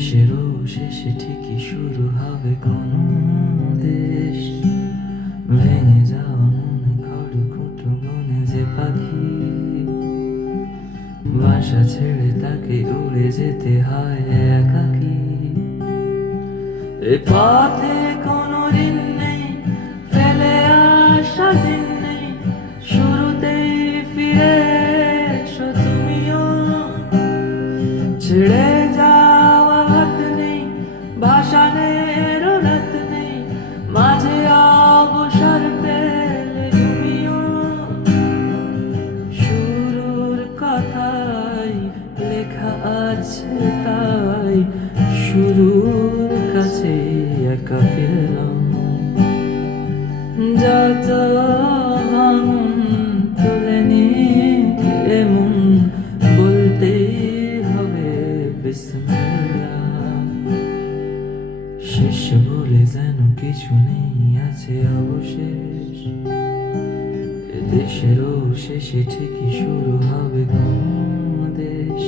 দেশেরও শেষে ঠিকই শুরু হবে কোনো দেশ। ভেঙে যাওয়া মনে খড়কুটো মনে যে পাখি, বাসা ছেড়ে তাকে উড়ে যেতে হয় একাকী। এ পথে কোনো ঋণ নেই, ফেলে আসা দিন নেই, শুরুতেই ফিরে এসো তুমিও। ছেড়ে যাওয়া হাত নেই, ভাসানের রাত নেই, মাঝে অবসর পেলে তুমিও। শুরুর কথাই লেখা আছে তাই শুরুর কাছে একা ফিরলাম। যত ভাঙন তুলে নিয়ে মন বলতেই হবে বিসমিল্লাহ। শেষ বলে যেন কিছু নেই আছে অবশেষ। এ দেশেরও শেষে ঠিকই শুরু হবে কোনো দেশ।